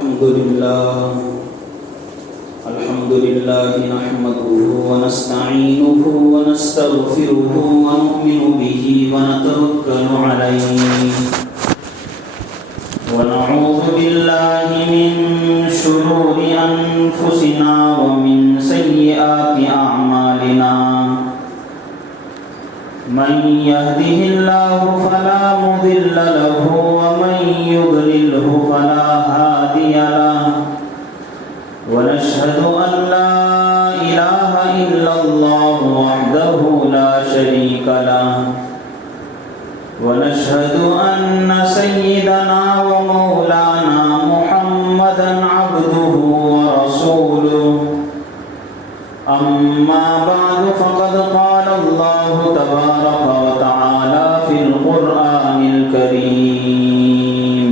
الحمد لله نحمده ونستعينه ونستغفره ونؤمن به ونتوكل عليه ونعوذ بالله من شرور أنفسنا ومن سيئات أعمالنا من يهده الله فلا مضل له ومن يضلله فلا هادي له ونشهد أن لا إله إلا الله وحده لا شريك له ونشهد أن سيدنا ومولانا محمدا عبده ورسوله أما بعد فقد قال الله تبارك وتعالى في القرآن الكريم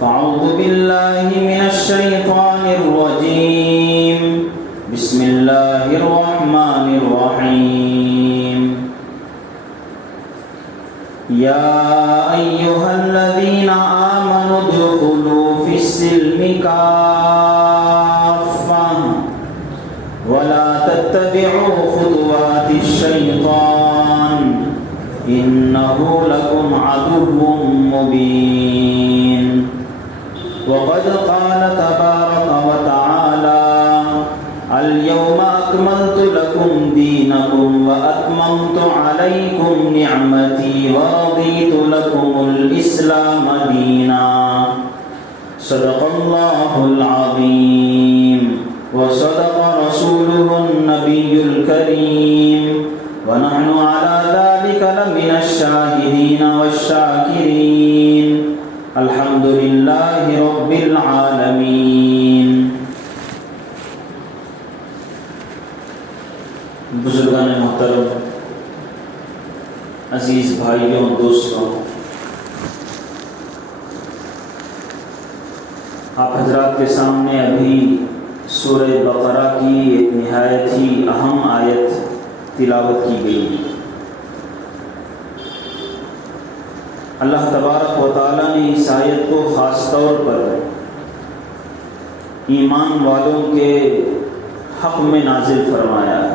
فأعوذ بالله من الشيطان الرجيم بسم الله الرحمن الرحيم يا أيها الذين آمنوا ادخلوا في السلم كافة ولا تتبعوا خطوات الشيطان إنه لكم عدو مبين وقد قال تبارك وتعالى اليوم أكملت لكم دينكم وأتممت عليكم نعمتي ورضيت لكم الإسلام دينا صدق الله العظيم وصدق رسوله النبي الكريم ونحن على ذلك لمن الشاهدين والشاكرين الحمد لله رب العالمين. بزرگان محترم، عزیز بھائیوں، دوستوں، آپ حضرات کے سامنے ابھی سورہ بقرہ کی ایک نہایت ہی اہم آیت تلاوت کی گئی. اللہ تبارک و تعالیٰ نے اس آیت کو خاص طور پر ایمان والوں کے حق میں نازل فرمایا ہے.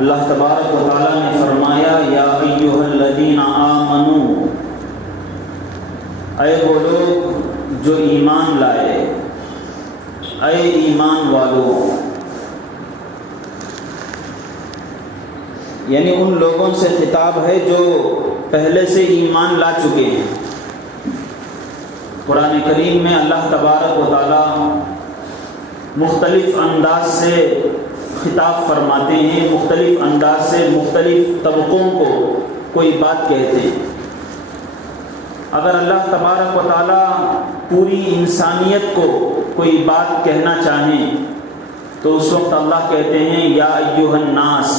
اللہ تبارک و تعالیٰ نے فرمایا یا ایھا الذین آمنو، اے وہ لوگ جو ایمان لائے، اے ایمان والو، یعنی ان لوگوں سے خطاب ہے جو پہلے سے ایمان لا چکے ہیں. قرآن کریم میں اللہ تبارک و تعالیٰ مختلف انداز سے خطاب فرماتے ہیں، مختلف انداز سے مختلف طبقوں کو کوئی بات کہتے ہیں. اگر اللہ تبارک و تعالیٰ پوری انسانیت کو کوئی بات کہنا چاہیں تو اس وقت اللہ کہتے ہیں یا ایھا الناس.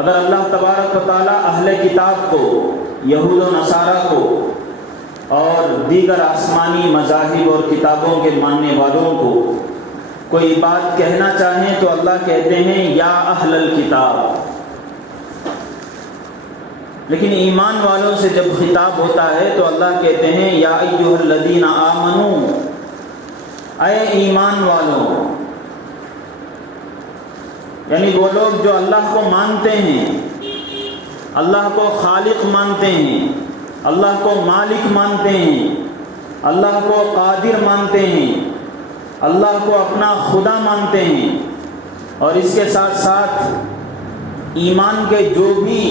اگر اللہ تبارک و تعالیٰ اہل کتاب کو، یہود و نصارہ کو اور دیگر آسمانی مذاہب اور کتابوں کے ماننے والوں کو کوئی بات کہنا چاہیں تو اللہ کہتے ہیں یا اہل الکتاب. لیکن ایمان والوں سے جب خطاب ہوتا ہے تو اللہ کہتے ہیں یا ایھا الذین آمنو، اے ایمان والوں. یعنی وہ لوگ جو اللہ کو مانتے ہیں، اللہ کو خالق مانتے ہیں، اللہ کو مالک مانتے ہیں، اللہ کو قادر مانتے ہیں، اللہ کو اپنا خدا مانتے ہیں، اور اس کے ساتھ ساتھ ایمان کے جو بھی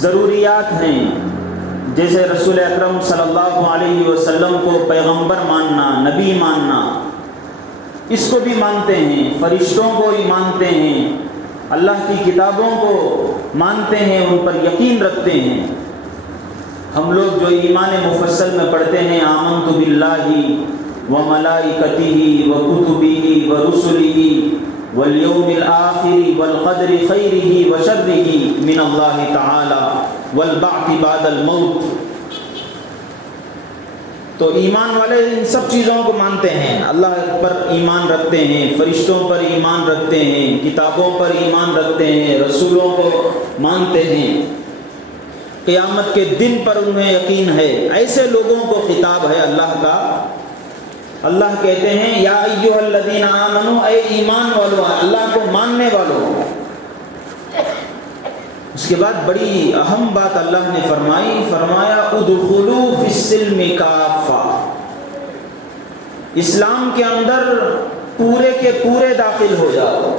ضروریات ہیں، جیسے رسول اکرم صلی اللہ علیہ وسلم کو پیغمبر ماننا، نبی ماننا، اس کو بھی مانتے ہیں، فرشتوں کو بھی مانتے ہیں، اللہ کی کتابوں کو مانتے ہیں، ان پر یقین رکھتے ہیں. ہم لوگ جو ایمان مفصل میں پڑھتے ہیں آمنت باللہ وملائکتہ وکتبہ ورسلہ والیوم الآخر والقدر خیرہ وشرہ من اللہ تعالی والبعث بعد الموت، تو ایمان والے ان سب چیزوں کو مانتے ہیں، اللہ پر ایمان رکھتے ہیں، فرشتوں پر ایمان رکھتے ہیں، کتابوں پر ایمان رکھتے ہیں، رسولوں کو مانتے ہیں. قیامت کے دن پر انہیں یقین ہے، ایسے لوگوں کو خطاب ہے اللہ کا۔ اللہ کہتے ہیں یا ایھا الذین آمنوا، اے ایمان والو، اللہ کو ماننے والوں۔ اس کے بعد بڑی اہم بات اللہ نے فرمایا ادخلوا فی السلم کافہ، اسلام کے اندر پورے کے پورے داخل ہو جاؤ۔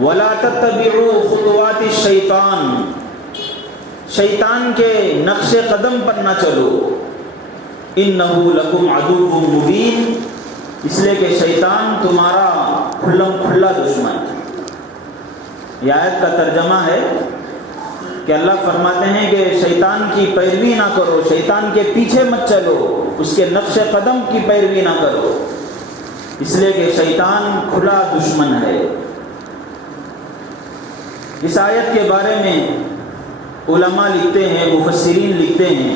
ولا تتبعوا خطوات الشیطان، شیطان کے نقش قدم پر نہ چلو۔ انہ لکم عدو مبین، اس لیے کہ شیطان تمہارا کھلم کھلا دشمن ہے۔ یہ آیت کا ترجمہ ہے کہ اللہ فرماتے ہیں کہ شیطان کی پیروی نہ کرو، شیطان کے پیچھے مت چلو، اس کے نقش قدم کی پیروی نہ کرو، اس لیے کہ شیطان کھلا دشمن ہے۔ اس آیت کے بارے میں علماء لکھتے ہیں، مفسرین لکھتے ہیں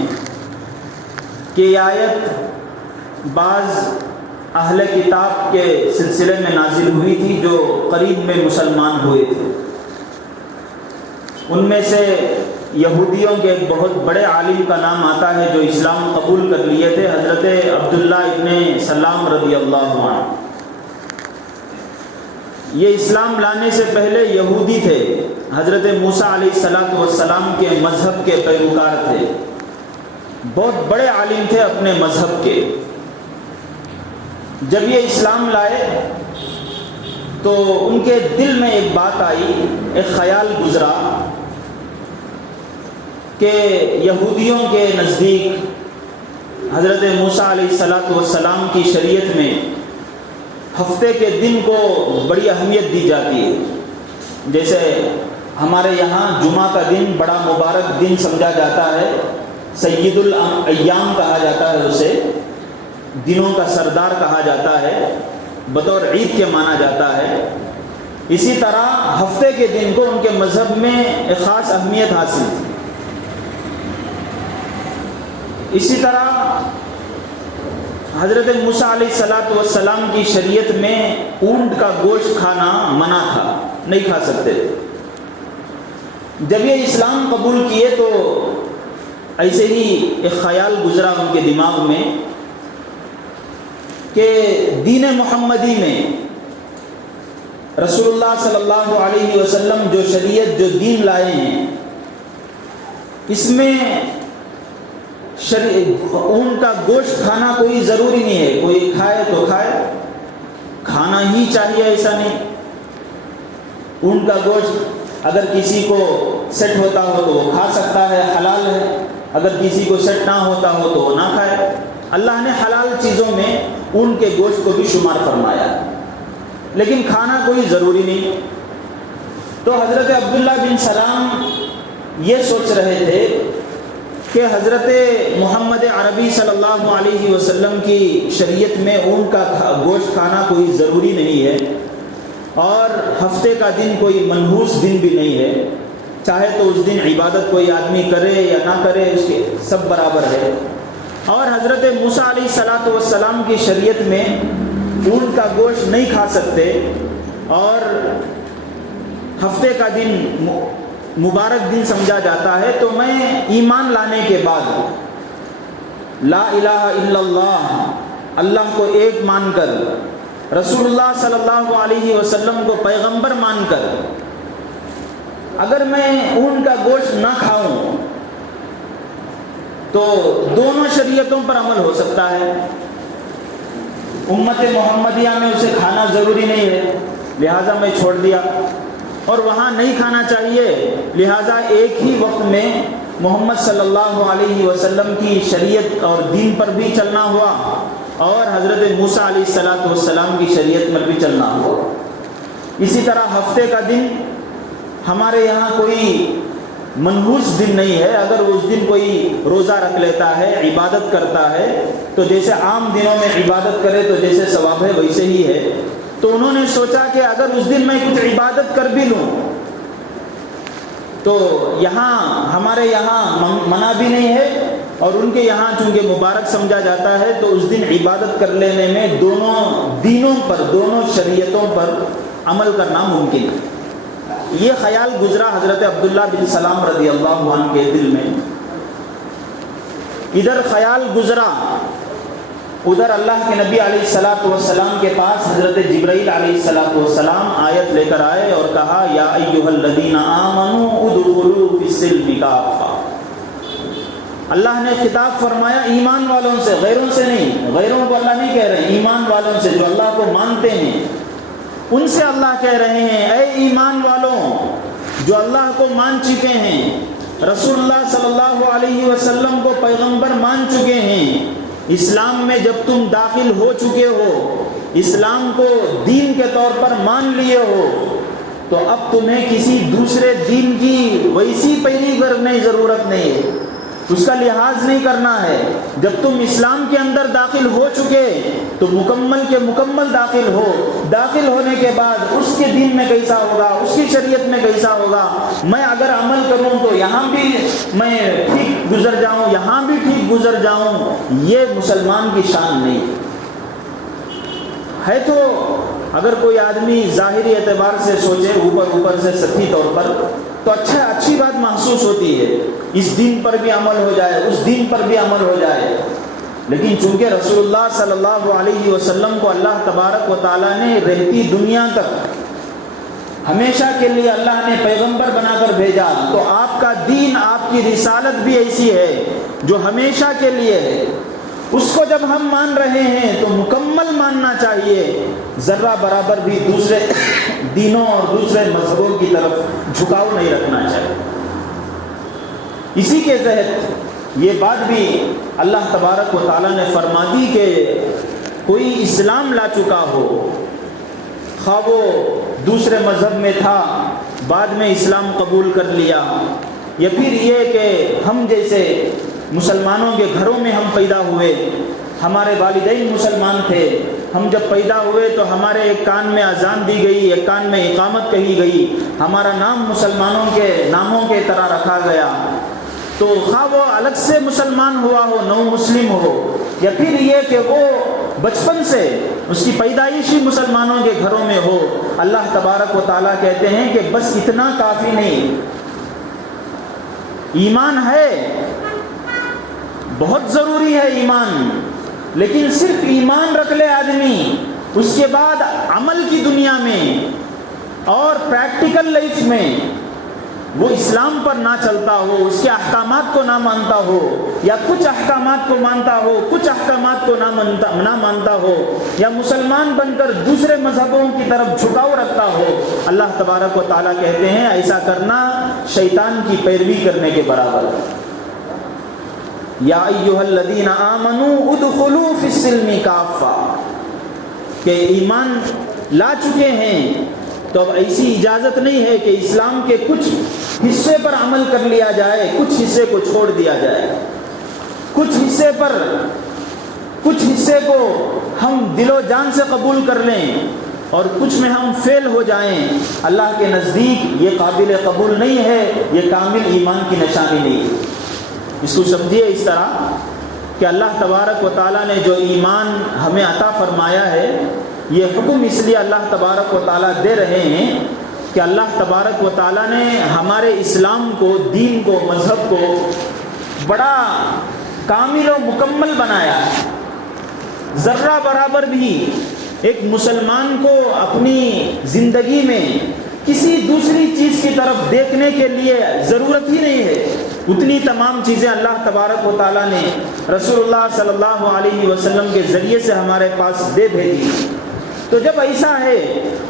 کہ یہ آیت بعض اہل کتاب کے سلسلے میں نازل ہوئی تھی جو قریب میں مسلمان ہوئے تھے۔ ان میں سے یہودیوں کے ایک بہت بڑے عالم کا نام آتا ہے جو اسلام قبول کر لیے تھے، حضرت عبداللہ ابن سلام رضی اللہ عنہ۔ یہ اسلام لانے سے پہلے یہودی تھے، حضرت موسیٰ علیہ السلام کے مذہب کے پیروکار تھے، بہت بڑے عالم تھے اپنے مذہب کے۔ جب یہ اسلام لائے تو ان کے دل میں ایک بات آئی، ایک خیال گزرا کہ یہودیوں کے نزدیک حضرت موسیٰ علیہ السلام کی شریعت میں ہفتے کے دن کو بڑی اہمیت دی جاتی ہے۔ جیسے ہمارے یہاں جمعہ کا دن بڑا مبارک دن سمجھا جاتا ہے، سید الایام کہا جاتا ہے، اسے دنوں کا سردار کہا جاتا ہے، بطور عید کے مانا جاتا ہے۔ اسی طرح ہفتے کے دن کو ان کے مذہب میں ایک خاص اہمیت حاصل تھی۔ اسی طرح حضرت موسیٰ علیہ السلام کی شریعت میں اونٹ کا گوشت کھانا منع تھا، نہیں کھا سکتے تھے۔ جب یہ اسلام قبول کیے تو ایسے ہی ایک خیال گزرا ان کے دماغ میں کہ دین محمدی میں رسول اللہ صلی اللہ علیہ وسلم جو شریعت جو دین لائے ہیں، اس میں اونٹ کا گوشت کھانا کوئی ضروری نہیں ہے، کوئی کھائے تو کھائے، کھانا ہی چاہیے ایسا نہیں۔ اونٹ کا گوشت اگر کسی کو سیٹ ہوتا ہو تو وہ کھا سکتا ہے، حلال ہے، اگر کسی کو سیٹ نہ ہوتا ہو تو وہ نہ کھائے۔ اللہ نے حلال چیزوں میں اونٹ کے گوشت کو بھی شمار فرمایا، لیکن کھانا کوئی ضروری نہیں۔ تو حضرت عبداللہ بن سلام یہ سوچ رہے تھے کہ حضرت محمد عربی صلی اللہ علیہ وسلم کی شریعت میں اونٹ کا گوشت کھانا کوئی ضروری نہیں ہے، اور ہفتے کا دن کوئی منحوس دن بھی نہیں ہے، چاہے تو اس دن عبادت کوئی آدمی کرے یا نہ کرے، اس کے سب برابر ہے۔ اور حضرت موسیٰ علیہ السلام کی شریعت میں اونٹ کا گوشت نہیں کھا سکتے، اور ہفتے کا دن مبارک دن سمجھا جاتا ہے، تو میں ایمان لانے کے بعد لا الہ الا اللہ، اللہ کو ایک مان کر، رسول اللہ صلی اللہ علیہ وسلم کو پیغمبر مان کر، اگر میں اونٹ کا گوشت نہ کھاؤں تو دونوں شریعتوں پر عمل ہو سکتا ہے۔ امت محمدیہ میں اسے کھانا ضروری نہیں ہے، لہٰذا میں چھوڑ دیا، اور وہاں نہیں کھانا چاہیے، لہٰذا ایک ہی وقت میں محمد صلی اللہ علیہ وسلم کی شریعت اور دین پر بھی چلنا ہوا، اور حضرت موسیٰ علیہ السلام کی شریعت پر بھی چلنا ہوا۔ اسی طرح ہفتے کا دن ہمارے یہاں کوئی منحوس دن نہیں ہے، اگر اس دن کوئی روزہ رکھ لیتا ہے، عبادت کرتا ہے، تو جیسے عام دنوں میں عبادت کرے تو جیسے ثواب ہے ویسے ہی ہے۔ تو انہوں نے سوچا کہ اگر اس دن میں کچھ عبادت کر بھی لوں تو یہاں ہمارے یہاں منع بھی نہیں ہے، اور ان کے یہاں چونکہ مبارک سمجھا جاتا ہے، تو اس دن عبادت کر لینے میں دونوں دینوں پر، دونوں شریعتوں پر عمل کرنا ممکن ہے۔ یہ خیال گزرا حضرت عبداللہ بن سلام رضی اللہ عنہ کے دل میں، ادھر خیال گزرا، ادھر اللہ کے نبی علیہ الصلوۃ والسلام کے پاس حضرت جبرائیل علیہ الصلوۃ والسلام آیت لے کر آئے اور کہا یا ایھا الذین آمنوا ادخلوا فی السلم کافہ۔ اللہ نے خطاب فرمایا ایمان والوں سے، غیروں سے نہیں، غیروں کو اللہ نہیں کہہ رہے ہیں، ایمان والوں سے جو اللہ کو مانتے ہیں ان سے اللہ کہہ رہے ہیں اے ایمان والوں جو اللہ کو مان چکے ہیں، رسول اللہ صلی اللہ علیہ وسلم کو پیغمبر مان چکے ہیں، اسلام میں جب تم داخل ہو چکے ہو، اسلام کو دین کے طور پر مان لیے ہو، تو اب تمہیں کسی دوسرے دین کی ویسی پیروی کرنے کی ضرورت نہیں ہے، اس کا لحاظ نہیں کرنا ہے۔ جب تم اسلام کے اندر داخل ہو چکے تو مکمل کے مکمل داخل ہو، داخل ہونے کے بعد اس کے دین میں کیسا ہوگا، اس کی شریعت میں کیسا ہوگا، میں اگر عمل کروں تو یہاں بھی میں ٹھیک گزر جاؤں، یہاں بھی ٹھیک گزر جاؤں، یہ مسلمان کی شان نہیں ہے۔ تو اگر کوئی آدمی ظاہری اعتبار سے سوچے اوپر سے سطحی طور پر تو اچھی بات محسوس ہوتی ہے، اس دین پر بھی عمل ہو جائے، اس دین پر بھی عمل ہو جائے، لیکن چونکہ رسول اللہ صلی اللہ علیہ وسلم کو اللہ تبارک و تعالیٰ نے رہتی دنیا تک ہمیشہ کے لیے اللہ نے پیغمبر بنا کر بھیجا، تو آپ کا دین، آپ کی رسالت بھی ایسی ہے جو ہمیشہ کے لیے ہے، اس کو جب ہم مان رہے ہیں تو مکمل ماننا چاہیے، ذرہ برابر بھی دوسرے دینوں اور دوسرے مذہبوں کی طرف جھکاؤ نہیں رکھنا چاہیے۔ اسی کے تحت یہ بات بھی اللہ تبارک و تعالیٰ نے فرما دی کہ کوئی اسلام لا چکا ہو، خواہ وہ دوسرے مذہب میں تھا بعد میں اسلام قبول کر لیا، یا پھر یہ کہ ہم جیسے مسلمانوں کے گھروں میں ہم پیدا ہوئے، ہمارے والدین مسلمان تھے، ہم جب پیدا ہوئے تو ہمارے ایک کان میں اذان دی گئی، ایک کان میں اقامت کہی گئی، ہمارا نام مسلمانوں کے ناموں کے طرح رکھا گیا، تو خواہ وہ الگ سے مسلمان ہوا ہو، نو مسلم ہو، یا پھر یہ کہ وہ بچپن سے اس کی پیدائش ہی مسلمانوں کے گھروں میں ہو، اللہ تبارک و تعالیٰ کہتے ہیں کہ بس اتنا کافی نہیں، ایمان ہے، بہت ضروری ہے ایمان، لیکن صرف ایمان رکھ لے آدمی، اس کے بعد عمل کی دنیا میں اور پریکٹیکل لائف میں وہ اسلام پر نہ چلتا ہو، اس کے احکامات کو نہ مانتا ہو، یا کچھ احکامات کو مانتا ہو، کچھ احکامات کو نہ مانتا ہو، یا مسلمان بن کر دوسرے مذہبوں کی طرف جھکاؤ رکھتا ہو، اللہ تبارک و تعالیٰ کہتے ہیں ایسا کرنا شیطان کی پیروی کرنے کے برابر ہے۔ یا ایھا الذین آمنوا ادخلوا فی السلم کافہ، کہ ایمان لا چکے ہیں تو اب ایسی اجازت نہیں ہے کہ اسلام کے کچھ حصے پر عمل کر لیا جائے، کچھ حصے کو چھوڑ دیا جائے، کچھ حصے کو ہم دل و جان سے قبول کر لیں اور کچھ میں ہم فیل ہو جائیں، اللہ کے نزدیک یہ قابل قبول نہیں ہے، یہ کامل ایمان کی نشانی نہیں ہے۔ اس کو سمجھیے اس طرح کہ اللہ تبارک و تعالیٰ نے جو ایمان ہمیں عطا فرمایا ہے، یہ حکم اس لیے اللہ تبارک و تعالیٰ دے رہے ہیں کہ اللہ تبارک و تعالیٰ نے ہمارے اسلام کو، دین کو، مذہب کو بڑا کامل و مکمل بنایا ہے۔ ذرہ برابر بھی ایک مسلمان کو اپنی زندگی میں کسی دوسری چیز کی طرف دیکھنے کے لیے ضرورت ہی نہیں ہے، اتنی تمام چیزیں اللہ تبارک و تعالیٰ نے رسول اللہ صلی اللہ علیہ وسلم کے ذریعے سے ہمارے پاس دے بھیجی۔ تو جب ایسا ہے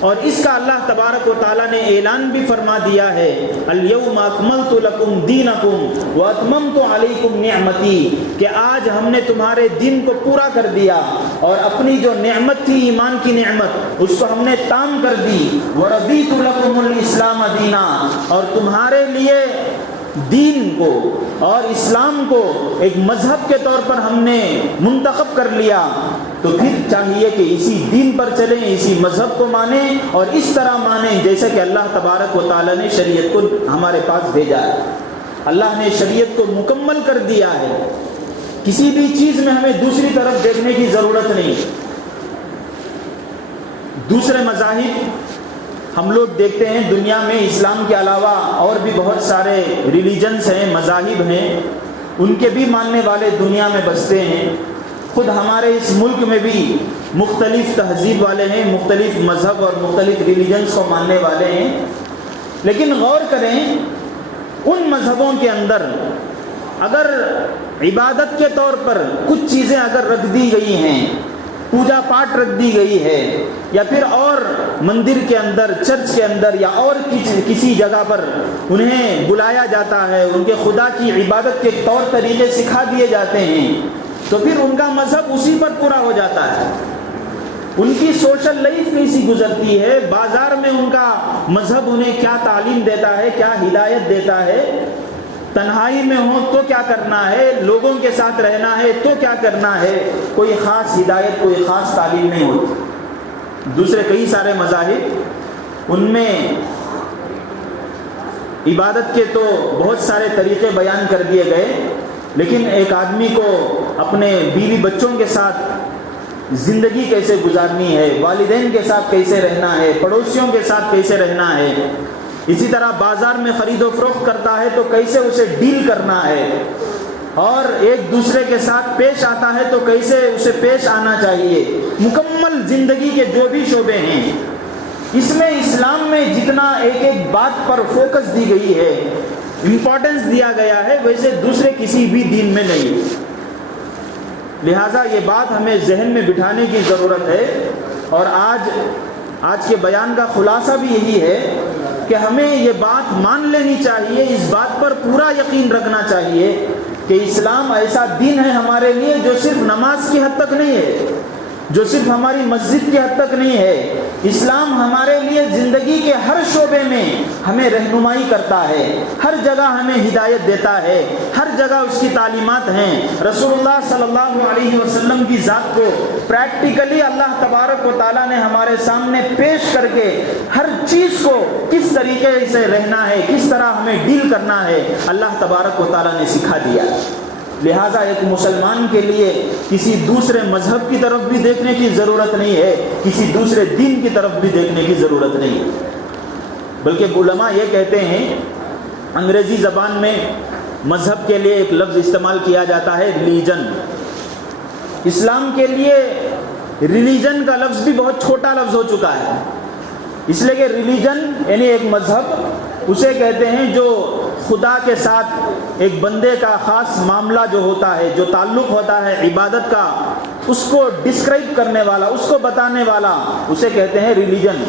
اور اس کا اللہ تبارک و تعالیٰ نے اعلان بھی فرما دیا ہے، الیوم اکملت لکم دینکم واتممت علیکم نعمتی، کہ آج ہم نے تمہارے دین کو پورا کر دیا اور اپنی جو نعمت تھی ایمان کی نعمت اس کو ہم نے تام کر دی، ورضیت لکم الاسلام دینا، اور تمہارے لیے دین کو اور اسلام کو ایک مذہب کے طور پر ہم نے منتخب کر لیا، تو پھر چاہیے کہ اسی دین پر چلیں، اسی مذہب کو مانیں اور اس طرح مانیں جیسے کہ اللہ تبارک و تعالیٰ نے شریعت کو ہمارے پاس بھیجا ہے۔ اللہ نے شریعت کو مکمل کر دیا ہے، کسی بھی چیز میں ہمیں دوسری طرف دیکھنے کی ضرورت نہیں۔ دوسرے مذاہب ہم لوگ دیکھتے ہیں دنیا میں اسلام کے علاوہ اور بھی بہت سارے ریلیجنس ہیں، مذاہب ہیں، ان کے بھی ماننے والے دنیا میں بستے ہیں۔ خود ہمارے اس ملک میں بھی مختلف تہذیب والے ہیں، مختلف مذہب اور مختلف ریلیجنس کو ماننے والے ہیں، لیکن غور کریں ان مذہبوں کے اندر اگر عبادت کے طور پر کچھ چیزیں اگر رکھ دی گئی ہیں، پوجا پاٹ رکھ دی گئی ہے، یا پھر اور مندر کے اندر، چرچ کے اندر یا اور کسی جگہ پر انہیں بلایا جاتا ہے، ان کے خدا کی عبادت کے طور طریقے سکھا دیے جاتے ہیں، تو پھر ان کا مذہب اسی پر پورا ہو جاتا ہے۔ ان کی سوشل لائف کیسی گزرتی ہے، بازار میں ان کا مذہب انہیں کیا تعلیم دیتا ہے، کیا ہدایت دیتا ہے، تنہائی میں ہو تو کیا کرنا ہے، لوگوں کے ساتھ رہنا ہے تو کیا کرنا ہے، کوئی خاص ہدایت، کوئی خاص تعلیم نہیں ہوتی۔ دوسرے کئی سارے مذاہب ان میں عبادت کے تو بہت سارے طریقے بیان کر دیے گئے، لیکن ایک آدمی کو اپنے بیوی بچوں کے ساتھ زندگی کیسے گزارنی ہے، والدین کے ساتھ کیسے رہنا ہے، پڑوسیوں کے ساتھ کیسے رہنا ہے، اسی طرح بازار میں خرید و فروخت کرتا ہے تو کیسے اسے ڈیل کرنا ہے، اور ایک دوسرے کے ساتھ پیش آتا ہے تو کیسے اسے پیش آنا چاہیے، مکمل زندگی کے جو بھی شعبے ہیں، اس میں اسلام میں جتنا ایک ایک بات پر فوکس دی گئی ہے، امپورٹنس دیا گیا ہے، ویسے دوسرے کسی بھی دین میں نہیں۔ لہٰذا یہ بات ہمیں ذہن میں بٹھانے کی ضرورت ہے، اور آج کے بیان کا خلاصہ بھی یہی ہے کہ ہمیں یہ بات مان لینی چاہیے، اس بات پر پورا یقین رکھنا چاہیے کہ اسلام ایسا دین ہے ہمارے لیے جو صرف نماز کی حد تک نہیں ہے، جو صرف ہماری مسجد کی حد تک نہیں ہے۔ اسلام ہمارے لیے زندگی کے ہر شعبے میں ہمیں رہنمائی کرتا ہے، ہر جگہ ہمیں ہدایت دیتا ہے، ہر جگہ اس کی تعلیمات ہیں۔ رسول اللہ صلی اللہ علیہ وسلم کی ذات کو پریکٹیکلی اللہ تبارک و تعالیٰ نے ہمارے سامنے پیش کر کے ہر چیز کو کس طریقے سے رہنا ہے، کس طرح ہمیں ڈیل کرنا ہے، اللہ تبارک و تعالیٰ نے سکھا دیا۔ لہٰذا ایک مسلمان کے لیے کسی دوسرے مذہب کی طرف بھی دیکھنے کی ضرورت نہیں ہے، کسی دوسرے دین کی طرف بھی دیکھنے کی ضرورت نہیں ہے، بلکہ علماء یہ کہتے ہیں، انگریزی زبان میں مذہب کے لیے ایک لفظ استعمال کیا جاتا ہے ریلیجن۔ اسلام کے لیے ریلیجن کا لفظ بھی بہت چھوٹا لفظ ہو چکا ہے، اس لیے کہ ریلیجن یعنی ایک مذہب اسے کہتے ہیں جو خدا کے ساتھ ایک بندے کا خاص معاملہ جو ہوتا ہے، جو تعلق ہوتا ہے عبادت کا، اس کو ڈسکرائب کرنے والا، اس کو بتانے والا، اسے کہتے ہیں ریلیجن۔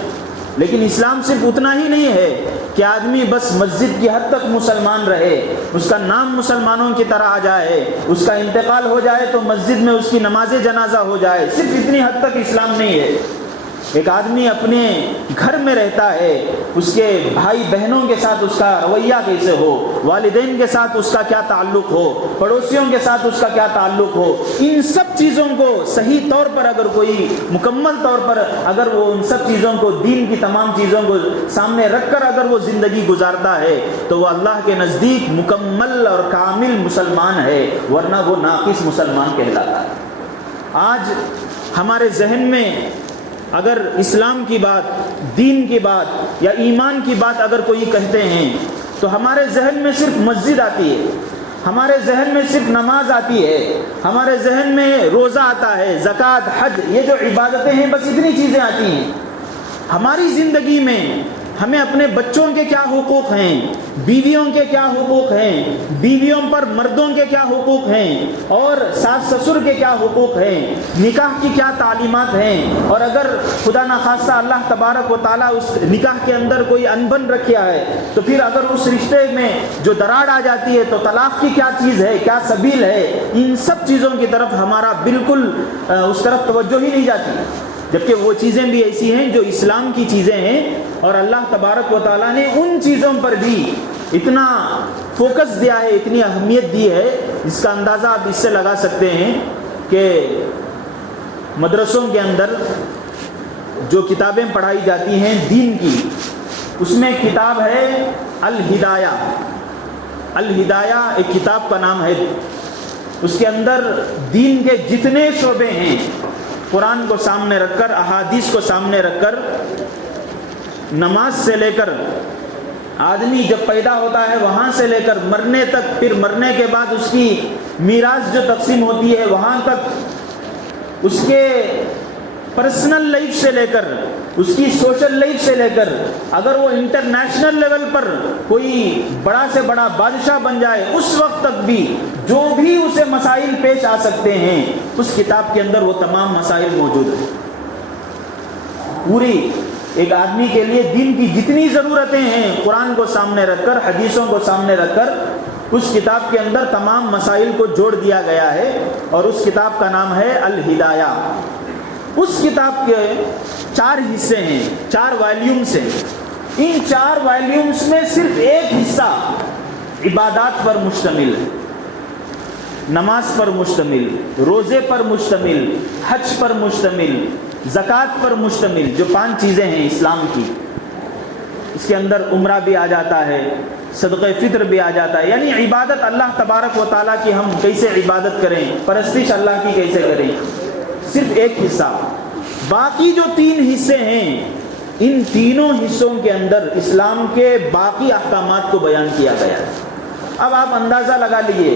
لیکن اسلام صرف اتنا ہی نہیں ہے کہ آدمی بس مسجد کی حد تک مسلمان رہے، اس کا نام مسلمانوں کی طرح آ جائے، اس کا انتقال ہو جائے تو مسجد میں اس کی نماز جنازہ ہو جائے، صرف اتنی حد تک اسلام نہیں ہے۔ ایک آدمی اپنے گھر میں رہتا ہے، اس کے بھائی بہنوں کے ساتھ اس کا رویہ کیسے ہو، والدین کے ساتھ اس کا کیا تعلق ہو، پڑوسیوں کے ساتھ اس کا کیا تعلق ہو، ان سب چیزوں کو صحیح طور پر اگر کوئی مکمل طور پر اگر وہ ان سب چیزوں کو، دین کی تمام چیزوں کو سامنے رکھ کر اگر وہ زندگی گزارتا ہے تو وہ اللہ کے نزدیک مکمل اور کامل مسلمان ہے، ورنہ وہ ناقص مسلمان کہلاتا ہے۔ آج ہمارے ذہن میں اگر اسلام کی بات، دین کی بات یا ایمان کی بات اگر کوئی کہتے ہیں تو ہمارے ذہن میں صرف مسجد آتی ہے، ہمارے ذہن میں صرف نماز آتی ہے، ہمارے ذہن میں روزہ آتا ہے، زکوٰۃ، حج، یہ جو عبادتیں ہیں بس اتنی چیزیں آتی ہیں۔ ہماری زندگی میں ہمیں اپنے بچوں کے کیا حقوق ہیں، بیویوں کے کیا حقوق ہیں، بیویوں پر مردوں کے کیا حقوق ہیں، اور ساس سسر کے کیا حقوق ہیں، نکاح کی کیا تعلیمات ہیں، اور اگر خدا نخواستہ اللہ تبارک و تعالیٰ اس نکاح کے اندر کوئی انبن رکھا ہے تو پھر اگر اس رشتے میں جو دراڑ آ جاتی ہے تو طلاق کی کیا چیز ہے، کیا سبیل ہے، ان سب چیزوں کی طرف ہمارا بالکل اس طرف توجہ ہی نہیں جاتی، جبکہ وہ چیزیں بھی ایسی ہیں جو اسلام کی چیزیں ہیں، اور اللہ تبارک و تعالیٰ نے ان چیزوں پر بھی اتنا فوکس دیا ہے، اتنی اہمیت دی ہے، جس کا اندازہ آپ اس سے لگا سکتے ہیں کہ مدرسوں کے اندر جو کتابیں پڑھائی جاتی ہیں دین کی، اس میں کتاب ہے الہدایہ۔ الہدایہ ایک کتاب کا نام ہے، اس کے اندر دین کے جتنے شعبے ہیں قرآن کو سامنے رکھ کر، احادیث کو سامنے رکھ کر نماز سے لے کر آدمی جب پیدا ہوتا ہے وہاں سے لے کر مرنے تک، پھر مرنے کے بعد اس کی میراث جو تقسیم ہوتی ہے وہاں تک، اس کے پرسنل لائف سے لے کر اس کی سوشل لائف سے لے کر، اگر وہ انٹرنیشنل لیول پر کوئی بڑا سے بڑا بادشاہ بن جائے اس وقت تک بھی جو بھی اسے مسائل پیش آ سکتے ہیں اس کتاب کے اندر وہ تمام مسائل موجود ہیں۔ پوری ایک آدمی کے لیے دین کی جتنی ضرورتیں ہیں قرآن کو سامنے رکھ کر، حدیثوں کو سامنے رکھ کر اس کتاب کے اندر تمام مسائل کو جوڑ دیا گیا ہے، اور اس کتاب کا نام ہے الہدایہ۔ اس کتاب کے 4 حصے ہیں، 4 والیومز ہیں۔ ان 4 والیومز میں صرف ایک حصہ عبادات پر مشتمل ہے، نماز پر مشتمل، روزے پر مشتمل، حج پر مشتمل، زکوٰۃ پر مشتمل، جو 5 چیزیں ہیں اسلام کی۔ اس کے اندر عمرہ بھی آ جاتا ہے، صدقہ فطر بھی آ جاتا ہے، یعنی عبادت اللہ تبارک و تعالیٰ کی ہم کیسے عبادت کریں، پرستش اللہ کی کیسے کریں، صرف ایک حصہ۔ باقی جو 3 حصے ہیں ان تینوں حصوں کے اندر اسلام کے باقی احکامات کو بیان کیا گیا ہے۔ اب آپ اندازہ لگا لیجئے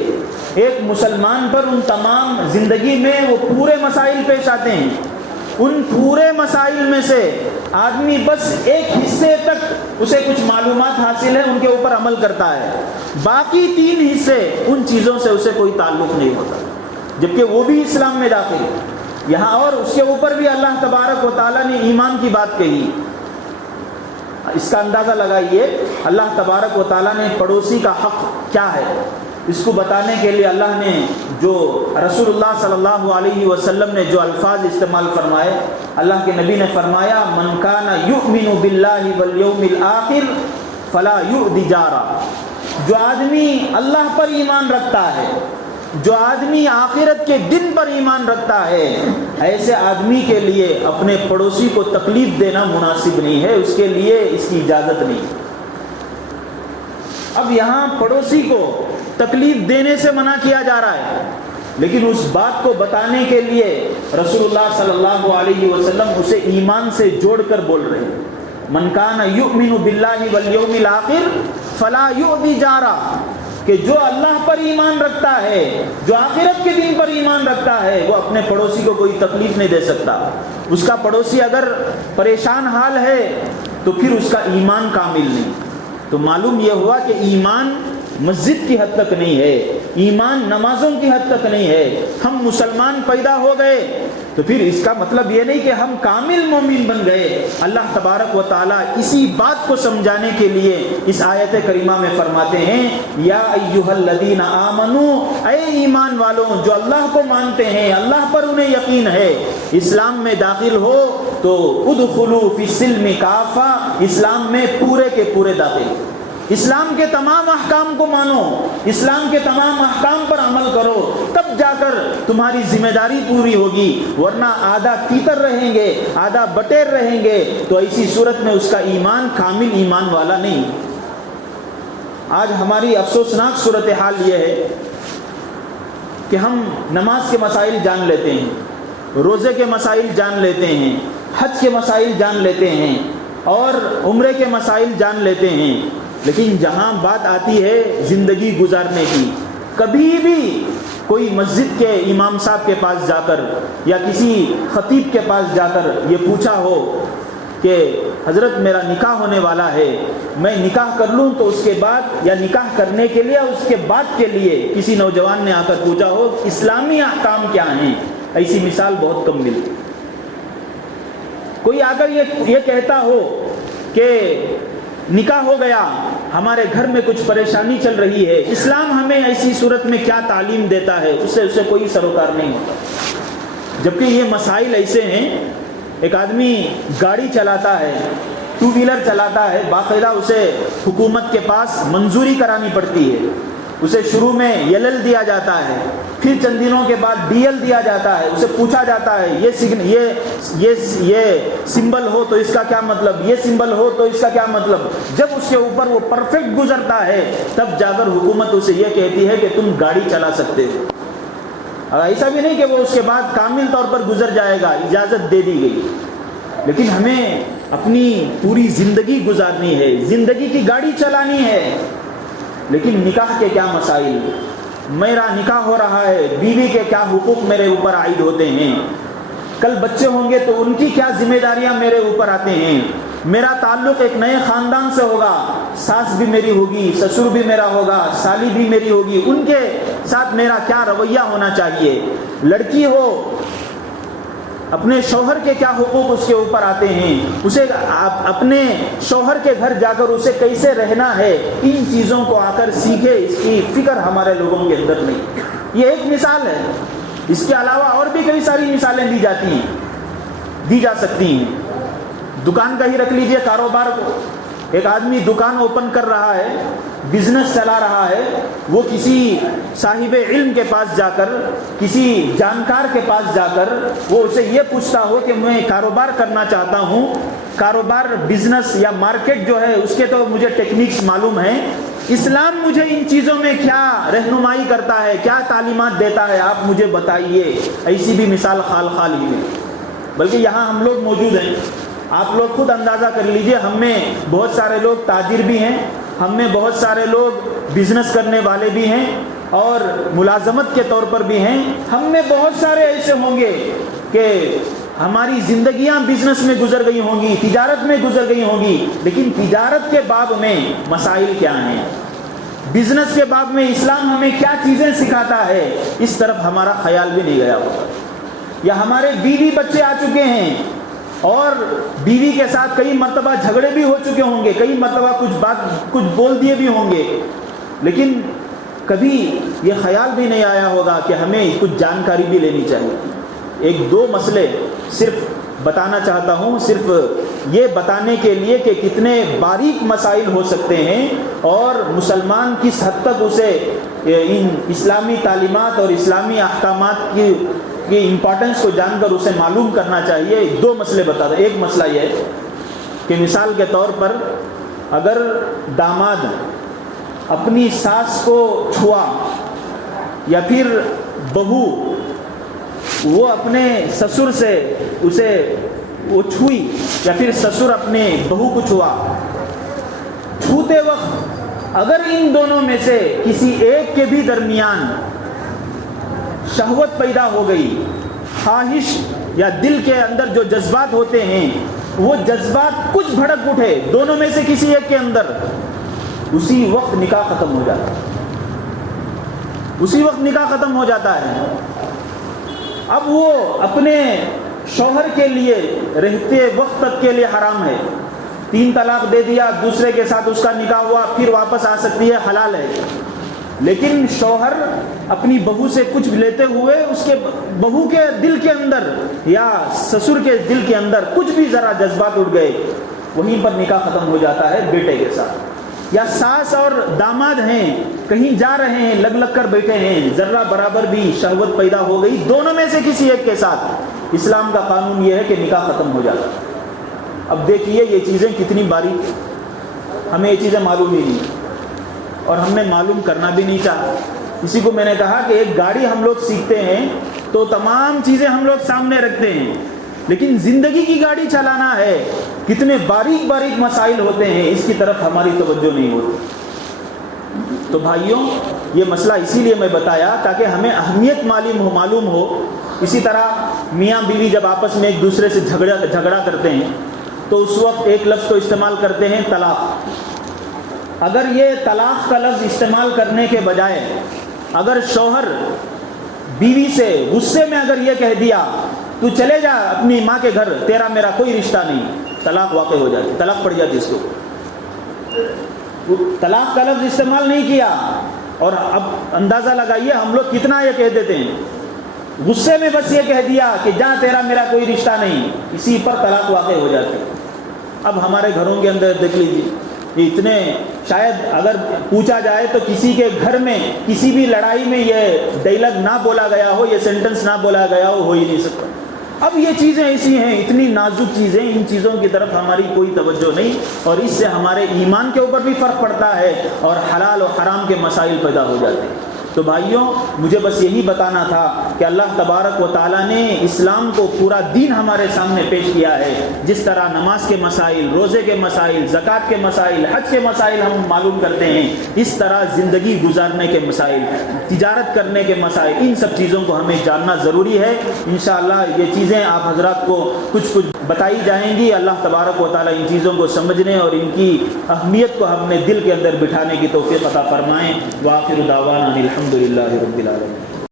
ایک مسلمان پر ان تمام زندگی میں وہ پورے مسائل پیش آتے ہیں، ان پورے مسائل میں سے آدمی بس ایک حصے تک اسے کچھ معلومات حاصل ہے، ان کے اوپر عمل کرتا ہے، باقی 3 حصے ان چیزوں سے اسے کوئی تعلق نہیں ہوتا، جبکہ وہ بھی اسلام میں داخل ہے یہاں۔ اور اس کے اوپر بھی اللہ تبارک و تعالیٰ نے ایمان کی بات کہی۔ اس کا اندازہ لگائیے اللہ تبارک و تعالیٰ نے پڑوسی کا حق کیا ہے اس کو بتانے کے لیے اللہ نے جو رسول اللہ صلی اللہ علیہ وسلم نے جو الفاظ استعمال فرمائے، اللہ کے نبی نے فرمایا من کان یؤمن باللہ والیوم الآخر فلا یؤذی جارہ۔ جو آدمی اللہ پر ایمان رکھتا ہے، جو آدمی آخرت کے دن پر ایمان رکھتا ہے، ایسے آدمی کے لیے اپنے پڑوسی کو تکلیف دینا مناسب نہیں ہے، اس کے لیے اس کی اجازت نہیں۔ اب یہاں پڑوسی کو تکلیف دینے سے منع کیا جا رہا ہے، لیکن اس بات کو بتانے کے لیے رسول اللہ صلی اللہ علیہ وسلم اسے ایمان سے جوڑ کر بول رہے ہیں۔ من کان یؤمن باللہ والیوم الآخر فلا یؤذی جارہ، کہ جو اللہ پر ایمان رکھتا ہے، جو آخرت کے دن پر ایمان رکھتا ہے، وہ اپنے پڑوسی کو کوئی تکلیف نہیں دے سکتا۔ اس کا پڑوسی اگر پریشان حال ہے تو پھر اس کا ایمان کامل نہیں۔ تو معلوم یہ ہوا کہ ایمان مسجد کی حد تک نہیں ہے، ایمان نمازوں کی حد تک نہیں ہے۔ ہم مسلمان پیدا ہو گئے تو پھر اس کا مطلب یہ نہیں کہ ہم کامل مومن بن گئے۔ اللہ تبارک و تعالیٰ اسی بات کو سمجھانے کے لیے اس آیت کریمہ میں فرماتے ہیں یا ایھا الذین آمنوا، اے ایمان والوں جو اللہ کو مانتے ہیں، اللہ پر انہیں یقین ہے، اسلام میں داخل ہو تو ادخلوا فی السلم کافہ، اسلام میں پورے کے پورے داخل، اسلام کے تمام احکام کو مانو، اسلام کے تمام احکام پر عمل کرو، تب جا کر تمہاری ذمہ داری پوری ہوگی، ورنہ آدھا تیتر رہیں گے، آدھا بٹیر رہیں گے تو ایسی صورت میں اس کا ایمان کامل ایمان والا نہیں۔ آج ہماری افسوسناک صورتحال یہ ہے کہ ہم نماز کے مسائل جان لیتے ہیں، روزے کے مسائل جان لیتے ہیں، حج کے مسائل جان لیتے ہیں اور عمرے کے مسائل جان لیتے ہیں، لیکن جہاں بات آتی ہے زندگی گزارنے کی، کبھی بھی کوئی مسجد کے امام صاحب کے پاس جا کر یا کسی خطیب کے پاس جا کر یہ پوچھا ہو کہ حضرت میرا نکاح ہونے والا ہے، میں نکاح کر لوں تو اس کے بعد، یا نکاح کرنے کے لیے اس کے بعد کے لیے کسی نوجوان نے آ کر پوچھا ہو اسلامی احکام کیا ہیں، ایسی مثال بہت کم ملتی۔ کوئی آ کر یہ کہتا ہو کہ نکاح ہو گیا، ہمارے گھر میں کچھ پریشانی چل رہی ہے، اسلام ہمیں ایسی صورت میں کیا تعلیم دیتا ہے، اسے کوئی سروکار نہیں ہوتا۔ جبکہ یہ مسائل ایسے ہیں، ایک آدمی گاڑی چلاتا ہے، 2 ویلر چلاتا ہے، باقاعدہ اسے حکومت کے پاس منظوری کرانی پڑتی ہے، اسے شروع میں LL دیا جاتا ہے، پھر چند دنوں کے بعد DL دیا جاتا ہے، اسے پوچھا جاتا ہے یہ سمبل ہو تو اس کا کیا مطلب، یہ سمبل ہو تو اس کا کیا مطلب۔ جب اس کے اوپر وہ پرفیکٹ گزرتا ہے تب جا کر حکومت اسے یہ کہتی ہے کہ تم گاڑی چلا سکتے ہو۔ اور ایسا بھی نہیں کہ وہ اس کے بعد کامل طور پر گزر جائے گا، اجازت دے دی گئی۔ لیکن ہمیں اپنی پوری زندگی گزارنی ہے، زندگی کی گاڑی چلانی ہے، لیکن نکاح کے کیا مسائل، میرا نکاح ہو رہا ہے، بیوی کے کیا حقوق میرے اوپر عائد ہوتے ہیں، کل بچے ہوں گے تو ان کی کیا ذمہ داریاں میرے اوپر آتے ہیں، میرا تعلق ایک نئے خاندان سے ہوگا، ساس بھی میری ہوگی، سسر بھی میرا ہوگا، سالی بھی میری ہوگی، ان کے ساتھ میرا کیا رویہ ہونا چاہیے، لڑکی ہو اپنے شوہر کے کیا حقوق اس کے اوپر آتے ہیں، اسے اپنے شوہر کے گھر جا کر اسے کیسے رہنا ہے، ان چیزوں کو آ کر سیکھے، اس کی فکر ہمارے لوگوں کے اندر نہیں۔ یہ ایک مثال ہے، اس کے علاوہ اور بھی کئی ساری مثالیں دی جا سکتی ہیں۔ دکان کا ہی رکھ لیجئے، کاروبار کو، ایک آدمی دکان اوپن کر رہا ہے، بزنس چلا رہا ہے، وہ کسی صاحب علم کے پاس جا کر، کسی جانکار کے پاس جا کر وہ اسے یہ پوچھتا ہو کہ میں کاروبار کرنا چاہتا ہوں، کاروبار بزنس یا مارکیٹ جو ہے اس کے تو مجھے ٹیکنیکس معلوم ہیں، اسلام مجھے ان چیزوں میں کیا رہنمائی کرتا ہے، کیا تعلیمات دیتا ہے، آپ مجھے بتائیے۔ ایسی بھی مثال خال ہی ہے، بلکہ یہاں ہم لوگ موجود ہیں، آپ لوگ خود اندازہ کر لیجئے، ہم میں بہت سارے لوگ تاجر بھی ہیں، ہم میں بہت سارے لوگ بزنس کرنے والے بھی ہیں اور ملازمت کے طور پر بھی ہیں، ہم میں بہت سارے ایسے ہوں گے کہ ہماری زندگیاں بزنس میں گزر گئی ہوں گی، تجارت میں گزر گئی ہوں گی، لیکن تجارت کے باب میں مسائل کیا ہیں، بزنس کے باب میں اسلام ہمیں کیا چیزیں سکھاتا ہے، اس طرف ہمارا خیال بھی نہیں گیا ہوگا۔ یا ہمارے بیوی بچے آ چکے ہیں اور بیوی کے ساتھ کئی مرتبہ جھگڑے بھی ہو چکے ہوں گے، کئی مرتبہ کچھ بول دیے بھی ہوں گے، لیکن کبھی یہ خیال بھی نہیں آیا ہوگا کہ ہمیں کچھ جانکاری بھی لینی چاہیے۔ ایک دو مسئلے صرف بتانا چاہتا ہوں، صرف یہ بتانے کے لیے کہ کتنے باریک مسائل ہو سکتے ہیں اور مسلمان کس حد تک اسے ان اسلامی تعلیمات اور اسلامی احکامات کی امپورٹنس کو جان کر اسے معلوم کرنا چاہیے۔ دو مسئلے بتا دیں۔ ایک مسئلہ یہ ہے کہ مثال کے طور پر اگر داماد اپنی ساس کو چھوا یا پھر بہو وہ اپنے سسر سے اسے وہ چھوئی یا پھر سسر اپنے بہو کو چھوتے وقت اگر ان دونوں میں سے کسی ایک کے بھی درمیان شہوت پیدا ہو گئی، خواہش یا دل کے اندر جو جذبات ہوتے ہیں وہ جذبات کچھ بھڑک اٹھے دونوں میں سے کسی ایک کے اندر، اسی وقت نکاح ختم ہو جاتا ہے، اسی وقت نکاح ختم ہو جاتا ہے۔ اب وہ اپنے شوہر کے لیے رہتے وقت تک کے لیے حرام ہے، 3 طلاق دے دیا، دوسرے کے ساتھ اس کا نکاح ہوا، پھر واپس آ سکتی ہے، حلال ہے، لیکن شوہر اپنی بہو سے کچھ لیتے ہوئے اس کے بہو کے دل کے اندر یا سسر کے دل کے اندر کچھ بھی ذرا جذبات اٹھ گئے، وہیں پر نکاح ختم ہو جاتا ہے بیٹے کے ساتھ۔ یا ساس اور داماد ہیں، کہیں جا رہے ہیں، لگ کر بیٹھے ہیں، ذرہ برابر بھی شہوت پیدا ہو گئی دونوں میں سے کسی ایک کے ساتھ، اسلام کا قانون یہ ہے کہ نکاح ختم ہو جاتا ہے۔ اب دیکھیے یہ چیزیں کتنی باریک، ہمیں یہ چیزیں معلوم ہی نہیں اور ہم نے معلوم کرنا بھی نہیں چاہا۔ اسی کو میں نے کہا کہ ایک گاڑی ہم لوگ سیکھتے ہیں تو تمام چیزیں ہم لوگ سامنے رکھتے ہیں، لیکن زندگی کی گاڑی چلانا ہے، کتنے باریک باریک مسائل ہوتے ہیں، اس کی طرف ہماری توجہ نہیں ہوتی۔ تو بھائیوں یہ مسئلہ اسی لیے میں بتایا تاکہ ہمیں اہمیت معلوم ہو۔ اسی طرح میاں بیوی جب آپس میں ایک دوسرے سے جھگڑا کرتے ہیں تو اس وقت ایک لفظ تو استعمال کرتے ہیں طلاق۔ اگر یہ طلاق کا لفظ استعمال کرنے کے بجائے اگر شوہر بیوی سے غصے میں اگر یہ کہہ دیا تو چلے جا اپنی ماں کے گھر، تیرا میرا کوئی رشتہ نہیں، طلاق واقع ہو جاتی، طلاق پڑ جاتی اس کو۔ طلاق کا لفظ استعمال نہیں کیا، اور اب اندازہ لگائیے ہم لوگ کتنا یہ کہہ دیتے ہیں، غصے میں بس یہ کہہ دیا کہ جا تیرا میرا کوئی رشتہ نہیں، اسی پر طلاق واقع ہو جاتی۔ اب ہمارے گھروں کے اندر دیکھ لیجیے یہ اتنے، شاید اگر پوچھا جائے تو کسی کے گھر میں کسی بھی لڑائی میں یہ ڈائلاگ نہ بولا گیا ہو، یہ سینٹنس نہ بولا گیا ہو ہی نہیں سکتا۔ اب یہ چیزیں ایسی ہیں، اتنی نازک چیزیں، ان چیزوں کی طرف ہماری کوئی توجہ نہیں، اور اس سے ہمارے ایمان کے اوپر بھی فرق پڑتا ہے اور حلال و حرام کے مسائل پیدا ہو جاتے ہیں۔ تو بھائیوں مجھے بس یہی بتانا تھا کہ اللہ تبارک و تعالیٰ نے اسلام کو پورا دین ہمارے سامنے پیش کیا ہے. جس طرح نماز کے مسائل، روزے کے مسائل، زکوٰۃ کے مسائل، حج کے مسائل ہم معلوم کرتے ہیں، اس طرح زندگی گزارنے کے مسائل، تجارت کرنے کے مسائل، ان سب چیزوں کو ہمیں جاننا ضروری ہے. انشاءاللہ یہ چیزیں آپ حضرات کو کچھ بتائی جائیں گی. اللہ تبارک و تعالیٰ ان چیزوں کو سمجھنے اور ان کی اہمیت کو ہم نے دل کے اندر بٹھانے کی توفیق عطا فرمائیں. وآخر دعوانا الحمدللہ رب العالمین.